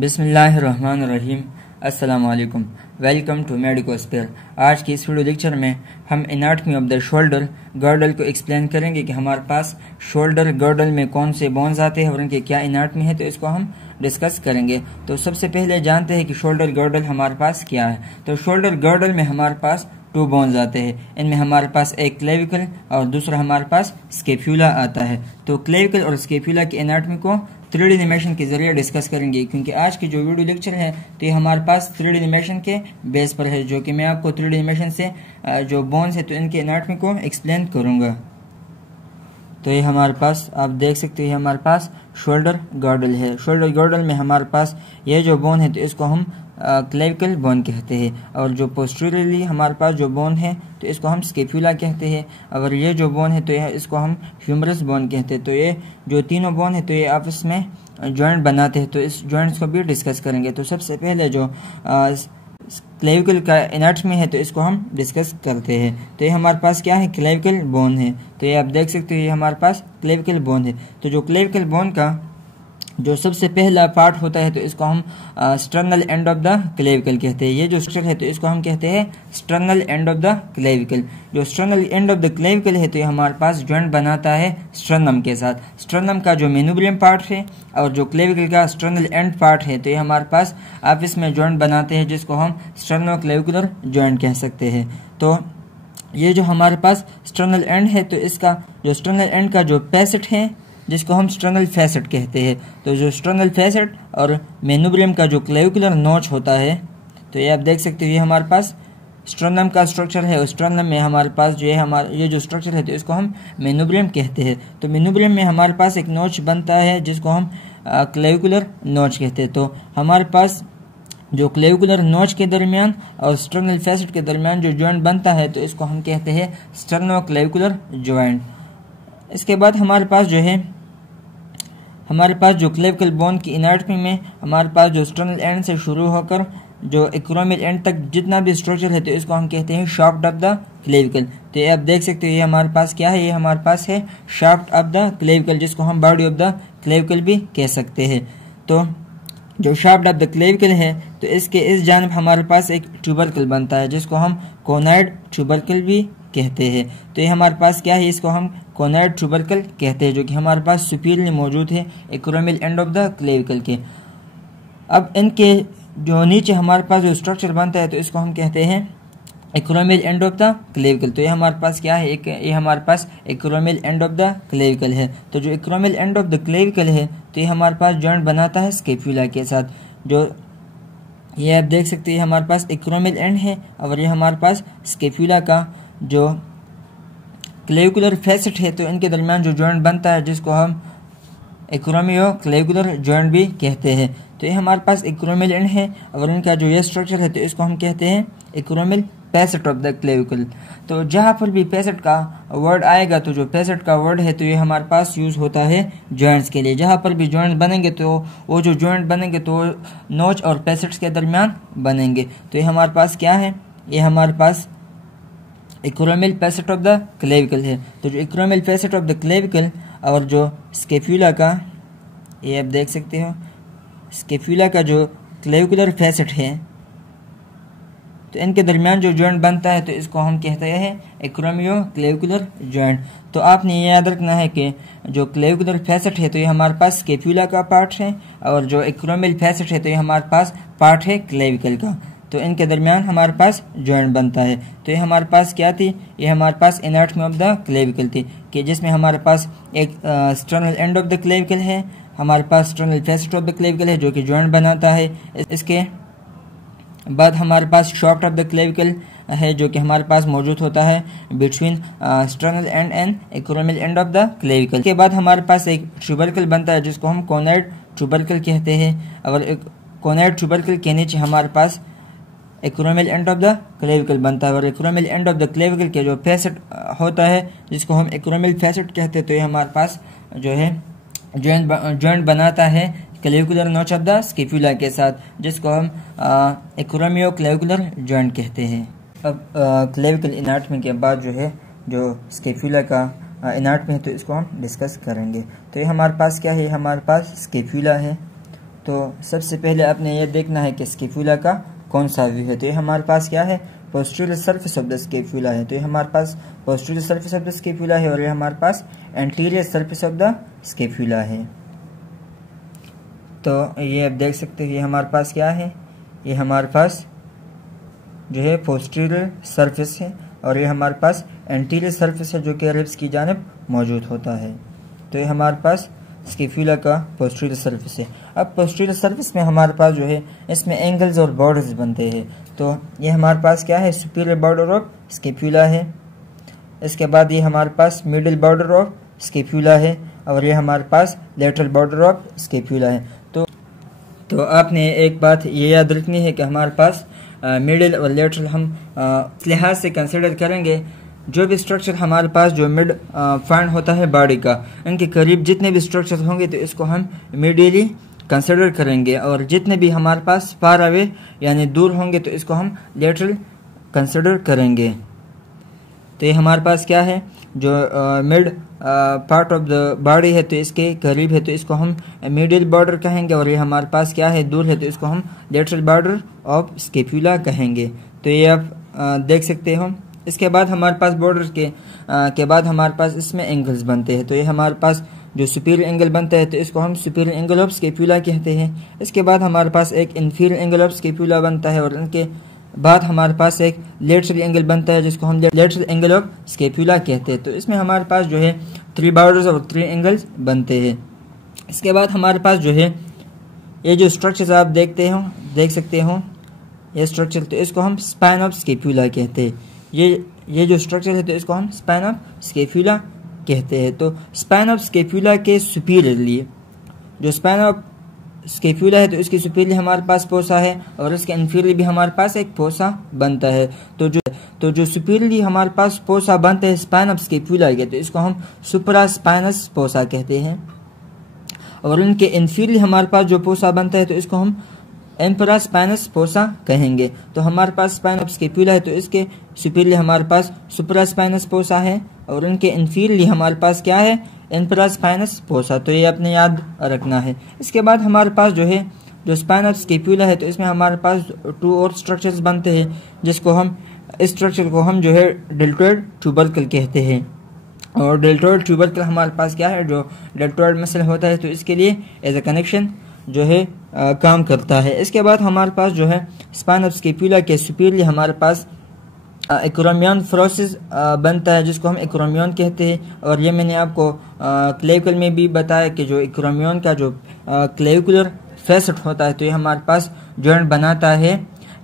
बिस्मिल्लाहिर्रहमानिर्रहीम। अस्सलामुअलैकुम। Welcome to Medicospare. आज की इस वीडियो लेक्चर में हम anatomy of the shoulder girdle को एक्सप्लेन करेंगे कि हमारे पास शोल्डर गर्डल में कौन से बोन्स आते हैं और उनकी क्या एनाटॉमी है, तो इसको हम डिस्कस करेंगे। तो सबसे पहले जानते हैं कि शोल्डर गर्डल हमारे पास क्या है। तो शोल्डर गर्डल में हमारे पास टू बोन्स आते हैं। इनमें हमारे पास एक क्लेविकल और दूसरा हमारे पास स्केप्यूला आता है। तो क्लेविकल और स्केप्यूला की एनाटॉमी को 3D एनिमेशन के जरिए डिस्कस करेंगे, क्योंकि आज की जो वीडियो लेक्चर है तो ये हमारे पास 3D एनिमेशन के बेस पर है, जो कि मैं आपको 3D एनिमेशन से जो बोन्स है तो इनके एनाटॉमी को एक्सप्लेन करूंगा। तो ये हमारे पास आप देख सकते हैं, हमारे पास शोल्डर गर्डल है। शोल्डर गर्डल में हमारे पास ये जो बोन है तो इसको हम क्लेविकल बोन कहते हैं, और जो पोस्टीरियरली हमारे पास जो बोन है तो इसको हम स्केप्यूला कहते हैं, और ये जो बोन है तो इसको हम ह्यूमरस बोन कहते हैं। तो ये जो तीनों बोन है तो ये आपस में जॉइंट बनाते हैं, तो इस जॉइंट्स को भी डिस्कस करेंगे। तो सबसे पहले जो क्लेविकल का एनाटॉमी है तो इसको हम डिस्कस करते हैं। तो ये हमारे पास क्या है, क्लेविकल बोन है। तो ये आप देख सकते हो, ये हमारे पास क्लेविकल बोन है। तो जो क्लेविकल बोन का जो सबसे पहला पार्ट होता है तो इसको हम sternal end of the clavicle कहते हैं। ये जो स्ट्रक्चर है तो इसको हम कहते हैं sternal end of the clavicle. जो sternal end of the clavicle है तो ये हमारे पास जॉइंट बनाता है स्टर्नम के साथ। स्टर्नम का जो मेनुब्रियम पार्ट है और जो क्लेविकल का स्टर्नल एंड पार्ट है तो ये हमारे पास आपस में जॉइंट बनाते हैं, जिसको हम स्टर्नो-क्लेविकुलर जॉइंट कह सकते हैं। तो ये जो हमारे पास स्टर्नल एंड है तो इसका जो स्टर्नल एंड का जो पैसेट है जिसको हम स्टर्नल फैसेट कहते हैं। तो जो स्टर्नल फैसेट और मेनुब्रियम का जो क्लेविकुलर नोच होता है तो ये आप देख सकते हो, ये हमारे पास स्टर्नम का स्ट्रक्चर है। और स्टर्नम में हमारे पास जो है ये जो स्ट्रक्चर है तो इसको हम मेनुब्रियम कहते हैं। तो मेनुब्रियम में हमारे पास एक नोच बनता है जिसको हम क्लेविकुलर नोच कहते हैं। तो हमारे पास जो क्लेविकुलर नोच के दरमियान और स्टर्नल फैसेट के दरमियान जो जॉइंट बनता है तो इसको हम कहते हैं स्टर्नो-क्लेविकुलर जॉइंट। इसके बाद हमारे पास जो क्लेविकल बोन की एनाटॉमी में हमारे पास जो स्टर्नल एंड से शुरू होकर जो एक्रोमियल एंड तक जितना भी स्ट्रक्चर है तो इसको हम कहते हैं शाफ्ट ऑफ द क्लेविकल। तो ये आप देख सकते हो, ये हमारे पास क्या है, ये हमारे पास है शाफ्ट ऑफ द क्लेविकल, जिसको हम बॉडी ऑफ द क्लेविकल भी कह सकते हैं। तो जो शाफ्ट ऑफ द क्लेविकल है तो इसके इस जानब हमारे पास एक ट्यूबरकल बनता है, जिसको हम कोनाइड ट्यूबरकल भी कहते हैं। तो ये हमारे पास क्या है, इसको हम कोनाइड ट्यूबरकल कहते हैं, जो कि हमारे पास सुपीरियरली मौजूद है acromial end of the clavicle के। अब इनके जो नीचे हमारे पास जो स्ट्रक्चर बनता है तो इसको हम कहते हैं acromial end of the clavicle. तो ये हमारे पास क्या है, ये हमारे पास acromial end of the clavicle है। तो जो acromial end of the clavicle है तो ये हमारे पास जॉइंट बनाता है स्केप्यूला के साथ। जो ये आप देख सकते हैं, हमारे पास एक्रोमियल एंड है और ये हमारे पास स्केप्यूला का जो क्लेविकुलर फैसेट है तो इनके दरमियान जो जॉइंट बनता है जिसको हम एक्रोमियो-क्लेविकुलर जॉइंट भी कहते हैं। तो ये हमारे पास एक्रोमियल एंड है और इनका जो ये स्ट्रक्चर है तो इसको हम कहते हैं acromial facet of the clavicle. तो जहाँ पर भी फैसेट का वर्ड आएगा तो जो फैसेट का वर्ड है तो ये हमारे पास यूज होता है जॉइंट्स के लिए। जहाँ पर भी जॉइंट बनेंगे तो वो जो जॉइंट बनेंगे तो नोच और फैसेट्स के दरमियान बनेंगे। तो ये हमारे पास क्या है, ये हमारे पास acromial facet of the clavicle है। तो जो acromial facet of the clavicle और जो स्केप्यूला का, ये आप देख सकते हो, स्केप्यूला का जो क्लेविकुलर फैसेट है तो इनके दरमियान जो जॉइंट बनता है तो इसको हम कहते हैं एक्रोमियो-क्लेविकुलर जॉइंट। तो आपने ये याद रखना है कि जो क्लेविकुलर फैसेट है तो ये हमारे पास स्केप्यूला का पार्ट है और जो एक्रोमियल फैसेट है तो ये हमारे पास पार्ट है क्लेविकल का। तो इनके दरमियान हमारे पास जॉइंट बनता है। तो ये हमारे पास क्या थी, ये हमारे पास एनाटॉमी ऑफ द क्लेविकल थी, कि जिसमें हमारे पास एक sternal end of the clavicle है, हमारे पास sternal facet of the clavicle है जो कि जॉइंट बनाता है। इसके बाद हमारे पास शाफ्ट ऑफ द क्लेविकल है जो कि हमारे पास मौजूद होता है between sternal end and acromial end of the clavicle. के बाद हमारे पास एक ट्यूबरकल बनता है जिसको हम कोनाइड ट्यूबरकल कहते हैं, और कोनाइड ट्यूबरकल के नीचे हमारे पास acromial end of the clavicle बनता है। और acromial end of the clavicle के जो फैसेट होता है जिसको हम एक्रोमियल फैसेट कहते हैं तो ये हमारे पास जो है जॉइंट बनाता है क्लेविकुलर नोच ऑफ द स्केप्यूला के साथ, जिसको हम एक्रोमियो-क्लेविकुलर जॉइंट कहते हैं। अब क्लेविकल एनाटॉमी के बाद जो है जो स्केप्यूला का एनाटॉमी है तो इसको हम डिस्कस करेंगे। तो ये हमारे पास क्या है, हमारे पास स्केप्यूला है। तो सबसे पहले आपने ये देखना है कि स्कैपुला का कौन सा व्यू है। तो ये हमारे पास क्या है, posterior surface of the scapula है। तो ये हमारे पास posterior surface of the scapula है और ये हमारे पास anterior surface of the scapula है। तो ये आप देख सकते हो, ये हमारे पास क्या है, ये हमारे पास जो है पोस्टीरियर सरफेस है और ये हमारे पास एंटीरियर सरफेस है जो कि रिब्स की जानिब मौजूद होता है। तो ये हमारे पास स्कैपुला का पोस्टीरियर सरफेस है। अब पोस्टीरियर सरफेस में हमारे पास जो है इसमें एंगल्स और बॉर्डर्स बनते हैं। तो ये हमारे पास क्या है, सुपीरियर बॉर्डर ऑफ स्कैपुला है। इसके बाद ये हमारे पास मिडिल बॉर्डर ऑफ स्कैपुला है और ये हमारे पास लेटरल बॉर्डर ऑफ स्कैपुला है। तो आपने एक बात ये याद रखनी है कि हमारे पास मिडिल और लेटरल हम इस लिहाज से कंसिडर करेंगे, जो भी स्ट्रक्चर हमारे पास जो मिड फाइंड होता है बॉडी का, इनके करीब जितने भी स्ट्रक्चर होंगे तो इसको हम मिडियली कंसिडर करेंगे और जितने भी हमारे पास फार अवे यानी दूर होंगे तो इसको हम लेटरल कंसिडर करेंगे। तो ये हमारे पास क्या है, जो mid part of the body है तो इसके करीब है तो इसको हम मिडिल बॉर्डर कहेंगे और ये हमारे पास क्या है, दूर है तो इसको हम लेटरल बॉर्डर ऑफ स्कैपुला कहेंगे। तो ये आप देख सकते हो। इसके बाद हमारे पास बॉर्डर के बाद हमारे पास इसमें एंगल्स बनते हैं। तो ये हमारे पास जो सुपीरियर एंगल बनता है तो इसको हम सुपीरियर एंगल ऑफ स्कैपुला कहते हैं। इसके बाद हमारे पास एक इंफीरियर एंगल ऑफ स्कैपुला बनता है और इनके बाद हमारे पास एक लेटरल एंगल बनता है जिसको हम लेटरल एंगल ऑफ स्कैपुला कहते हैं। तो इसमें हमारे पास जो है 3 बॉर्डर्स और 3 एंगल्स बनते हैं। इसके बाद हमारे पास जो है ये जो स्ट्रक्चर्स आप देख सकते हो ये स्ट्रक्चर, तो इसको हम स्पाइन ऑफ स्कैपुला कहते हैं। ये जो स्ट्रक्चर है तो इसको हम स्पाइन ऑफ स्कैपुला कहते हैं। तो स्पाइन ऑफ स्कैपुला के सुपीरियरली, जो स्पाइन ऑफ स्कैपुला है तो इसकी सुपीरियर हमारे पास फोसा है और इसके इंफीरियर भी हमारे पास एक फोसा बनता है। तो जो सुपीरियरली हमारे पास फोसा बनता है स्पाइन ऑफ स्कैपुला के, तो इसको हम सुपरा स्पाइनस फोसा कहते हैं और इनके इंफीरियर हमारे पास जो फोसा बनता है तो इसको हम एम्परा स्पाइनस फोसा कहेंगे। तो हमारे पास स्पाइन ऑफ स्कैपुला है तो इसके सुपीरियर हमारे पास सुपरा स्पाइनस फोसा है और इनके इंफीरियर हमारे पास क्या है, एम्परा स्पाइनस फोसा। तो ये अपने याद रखना है। इसके बाद हमारे पास जो है जो स्पाइन ऑफ स्कैपुला है तो इसमें हमारे पास 2 और स्ट्रक्चर्स बनते हैं जिसको हम इस स्ट्रक्चर को हम जो है डेल्टोइड ट्यूबरकल कहते हैं। और डेल्टोइड ट्यूबरकल हमारे पास क्या है, जो डेल्टोइड मसल होता है तो इसके लिए एज ए कनेक्शन जो है काम करता है। इसके बाद हमारे पास जो है स्पाइन ऑफ स्कैपुला के सुपीरियर हमारे पास एक्रोमियन फ्रोसिस बनता है जिसको हम एक्रोमियन कहते हैं। और ये मैंने आपको क्लेविकल में भी बताया कि जो एक्रोमियन का जो क्लेविकुलर फेसेट होता है तो ये हमारे पास जॉइंट बनाता है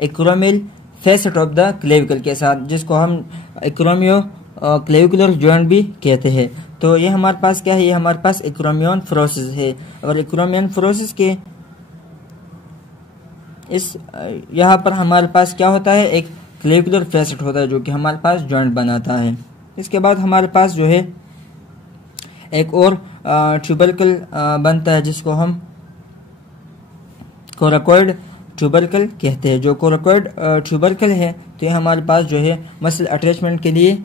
acromial facet of the clavicle के साथ, जिसको हम एक्रोमियो क्लेविकुलर जॉइंट भी कहते हैं। तो ये हमारे पास क्या है, ये हमारे पास एक्रोमियन फ्रोसिस है और एक्रोमियन फ्रोसिस के इस यहाँ पर हमारे पास क्या होता है, एक क्लेविकुलर फेसेट होता है जो कि हमारे पास जॉइंट बनाता है। इसके बाद हमारे पास जो है एक और ट्यूबरकल बनता है जिसको हम कोराकोइड ट्यूबरकल कहते हैं। जो कोराकोइड ट्यूबरकल है तो ये हमारे पास जो है मसल अटैचमेंट के लिए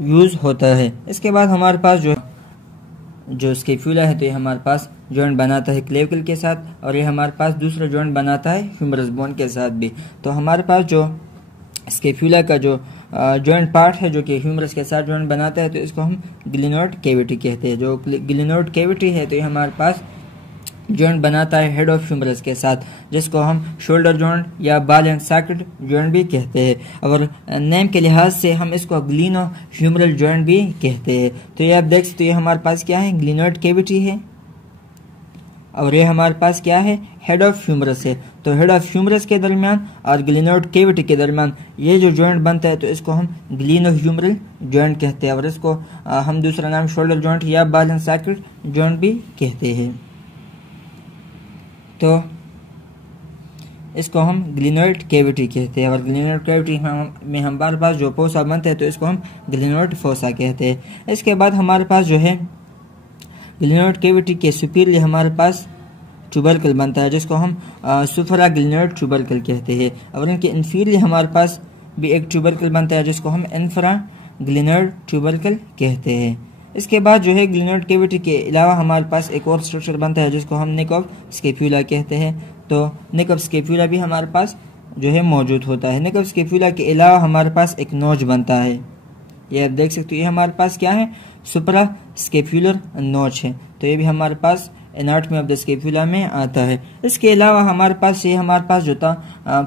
यूज होता है। इसके बाद हमारे पास जो स्कैपुला है तो ये हमारे पास जॉइंट बनाता है क्लेविकल के साथ और ये हमारे पास दूसरा जॉइंट बनाता है ह्यूमरस बोन के साथ भी। तो हमारे पास जो स्कैपुला का जो जॉइंट पार्ट है जो कि ह्यूमरस के साथ जॉइंट बनाता है तो इसको हम ग्लिनोइड कैविटी कहते हैं। जो ग्लिनोइड कैविटी है तो ये हमारे पास जॉइंट बनाता है हेड ऑफ ह्यूमरस के साथ, जिसको हम शोल्डर जॉइंट या बाल एंड सॉकेट जॉइंट भी कहते हैं और नेम के लिहाज से हम इसको ग्लिनो ह्यूमरल जॉइंट भी कहते हैं। तो ये आप देख सकते हो, ये हमारे पास क्या है, ग्लिनोइड कैविटी है और ये हमारे पास क्या है, हेड ऑफ ह्यूमरस है। तो हेड ऑफ ह्यूमरस के दरमियान और ग्लिनोइड कैविटी के दरमियान ये जो जॉइंट बनता है तो इसको हम ग्लिनो ह्यूमरल जॉइंट कहते हैं और इसको हम दूसरा नाम शोल्डर जॉइंट या बाल एंड सॉकेट जॉइंट भी कहते हैं। तो इसको हम ग्लिनोइड कैविटी कहते हैं और ग्लिनोइड कैविटी में हमारे पास जो फोसा बनते हैं तो इसको हम ग्लिनोइड फोसा कहते हैं। इसके बाद हमारे पास जो है ग्लिनोइड कैविटी के सुपीरियर हमारे पास ट्यूबरकल बनता है जिसको हम सुफरा ग्लिनोइड ट्यूबरकल कहते हैं और इनके इंफीरियर हमारे पास भी एक ट्यूबरकल बनता है जिसको हम इन्फ्रा ग्लिनोइड ट्यूबरकल कहते हैं। इसके बाद जो है ग्लिनोइड कैविटी के अलावा हमारे पास एक और स्ट्रक्चर बनता है जिसको हम नेक ऑफ स्कैपुला कहते हैं। तो नेक ऑफ स्कैपुला भी हमारे पास जो है मौजूद होता है। नेक ऑफ स्कैपुला के अलावा हमारे पास एक नोच बनता है, ये आप देख सकते हो, ये हमारे पास क्या है, सुप्रा स्कैपुलर नोच है। तो ये भी हमारे पास एनाटॉमी ऑफ द स्कैपुला में आता है। इसके अलावा हमारे पास ये हमारे पास जो था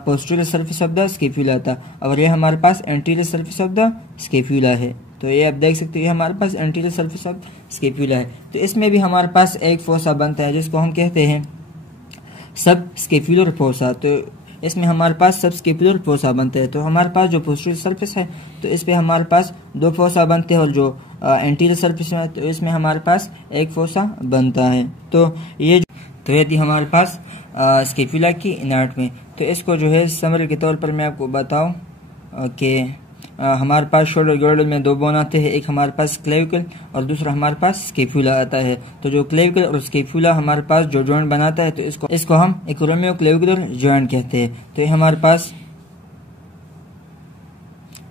posterior surface of the scapula था, और ये हमारे पास anterior surface of the scapula है। तो ये आप देख सकते हो, ये हमारे पास एंटीरियर सरफेस ऑफ स्कैपुला है। तो इसमें भी हमारे पास एक फोसा बनता है जिसको हम कहते हैं सब स्कैपुलर फोसा। तो इसमें हमारे पास सब स्कैपुलर फोसा बनते हैं। तो हमारे पास जो पोस्टीरियर सरफेस है तो इस पे हमारे पास 2 फोसा बनते हैं, और जो एंटीरियर सरफेस है तो इसमें हमारे पास 1 फोसा बनता है। तो ये थी हमारे पास स्कैपुला की एनाटॉमी। तो इसको जो है समरी के तौर पर मैं आपको बताऊं कि हमारे पास शोल्डर गर्डल में 2 बोन आते हैं, एक हमारे पास क्लेविकल और दूसरा हमारे पास स्कैपुला आता है। तो जो क्लेविकल और स्कैपुला हमारे पास जो जॉइंट बनाता है तो इसको हम एक्रोमियो क्लेविकुलर जॉइंट कहते हैं। तो ये हमारे पास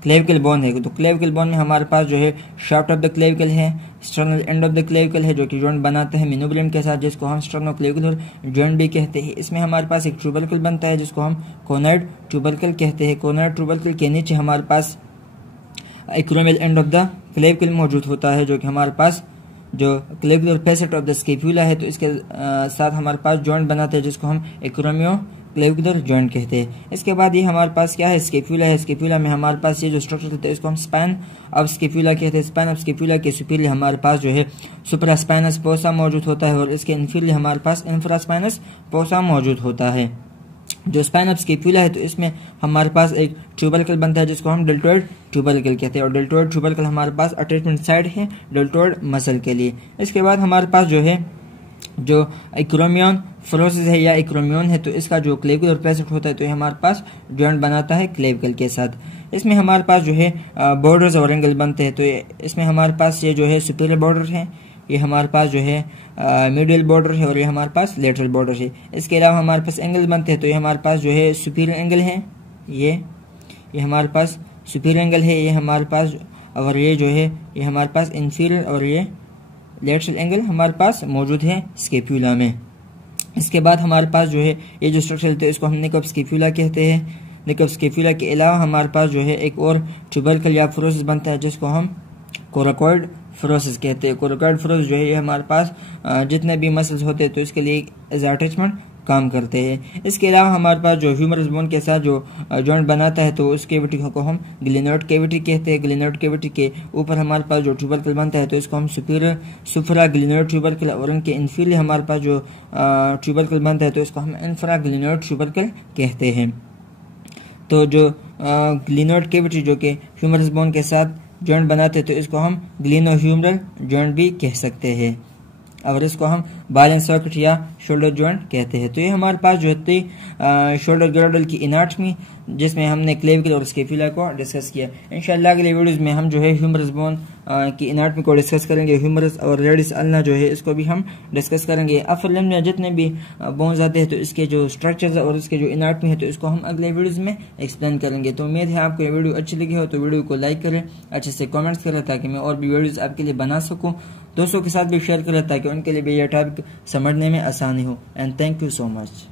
क्लेविकल बोन है। तो क्लेविकल बोन में हमारे पास जो है शाफ्ट ऑफ द क्लेविकल है, sternal end of the clavicle है जो कि जॉइंट बनाते हैं मेनोब्रियम के साथ, जिसको हम स्टर्नो क्लेविकुलर जॉइंट भी कहते हैं। इसमें हमारे पास एक ट्यूबरकल बनता है जिसको हम कोनॉइड ट्यूबरकल कहते हैं। कोनॉइड ट्यूबरकल के नीचे हमारे पास acromial end of the clavicle मौजूद होता है, जो कि हमारे पास जो clavicular facet of the scapula है तो इसके साथ हमारे पास जॉइंट बनाते हैं जिसको हम एक्रोमियो क्लेविकुलर जॉइंट कहते हैं। इसके बाद ये हमारे पास क्या है, स्कैपुला है। स्कैपुला में हमारे पास ये जो स्ट्रक्चर होता है इसको हम स्पाइन ऑफ स्कैपुला कहते हैं। स्पाइन ऑफ स्कैपुला के सुपीरियर हमारे पास जो है सुप्रास्पाइनस पोसा मौजूद होता है, और इसके इन्फीरियर हमारे पास इंफ्रास्पाइनस पोसा मौजूद होता है। जो स्पाइन ऑफ स्कैपुला है तो इसमें हमारे पास एक ट्यूबरकल बनता है जिसको हम डेल्टोइड ट्यूबरकल कहते हैं, और डेल्टोइड ट्यूबरकल हमारे पास अटैचमेंट साइड है डेल्टोइड मसल के लिए। इसके बाद हमारे पास जो है जो एक्रोमियन फ्लोसिस है या एक्रोमियन है तो इसका जो क्लेविकुलर फेसेट होता है तो ये हमारे पास जॉइंट बनाता है क्लेविकल के साथ। इसमें हमारे पास जो है बॉर्डर्स और एंगल बनते हैं। तो इसमें हमारे पास ये जो है सुपीरियर बॉर्डर है, ये हमारे पास जो है मिडिल बॉर्डर है, और ये हमारे पास लेटरल बॉर्डर है। इसके अलावा हमारे पास एंगल बनते हैं। तो ये हमारे पास जो है सुपीरियर एंगल है, ये हमारे पास सुपीरियर एंगल है, ये हमारे पास, और ये जो है ये हमारे पास इंफीरियर और ये लेटरल एंगल हमारे पास मौजूद है स्कैपुला में। इसके बाद हमारे पास जो है ये जो स्ट्रक्चर है इसको हम नेक ऑफ स्कैपुला कहते हैं। नेक ऑफ स्कैपुला के अलावा हमारे पास जो है एक और ट्यूबरकल या फ्लोसिस बनता है जिसको हम कोराकॉइड फ्लोसिस कहते हैं। कोराकॉइड फ्लोसिस जो है ये हमारे पास जितने भी मसल्स होते हैं तो इसके लिए एज अटैचमेंट काम करते हैं। इसके अलावा हमारे पास जो ह्यूमरस बोन के साथ जो जॉइंट बनाता है तो उस कैविटी को हम ग्लिनोइड कैविटी कहते हैं। ग्लिनोइड कैविटी के ऊपर हमारे पास जो ट्यूबरकल बनता है तो इसको हम सुपरा ग्लिनोइड ट्यूबरकल, और उनके इन्फीरियर हमारे पास जो ट्यूबरकल बनता है तो इसको हम इंफ्रा ग्लिनोइड ट्यूबरकल कहते हैं। तो जो ग्लिनोइड कैविटी जो कि ह्यूमरस बोन के साथ जॉइंट बनाते हैं तो इसको हम ग्लिनोह्यूमरल जॉइंट भी कह सकते हैं, और इसको हम बॉल एंड सॉकेट या शोल्डर जॉइंट कहते हैं। तो ये हमारे पास जो है शोल्डर गर्डल की एनाटॉमी जिसमें हमने क्लेविकल और स्कैपुला को डिस्कस किया। इंशाल्लाह अगले वीडियोस में हम जो है ह्यूमरस बोन की एनाटॉमी को डिस्कस करेंगे। ह्यूमरस और रेडिस अल्ना जो है इसको भी हम डिस्कस करेंगे। अपर लिम्ब में जितने भी बोन्स आते हैं तो इसके जो स्ट्रक्चर्स और इसके जो एनाटॉमी है तो इसको हम अगले वीडियोस में एक्सप्लेन करेंगे। तो उम्मीद है आपको ये वीडियो अच्छी लगी हो तो वीडियो को लाइक करें, अच्छे से कमेंट्स करें ताकि मैं और भी वीडियोस आपके लिए बना सकूँ। दोस्तों के साथ भी शेयर करें ताकि उनके लिए भी यह टॉपिक समझने में आसानी हो। And thank you so much.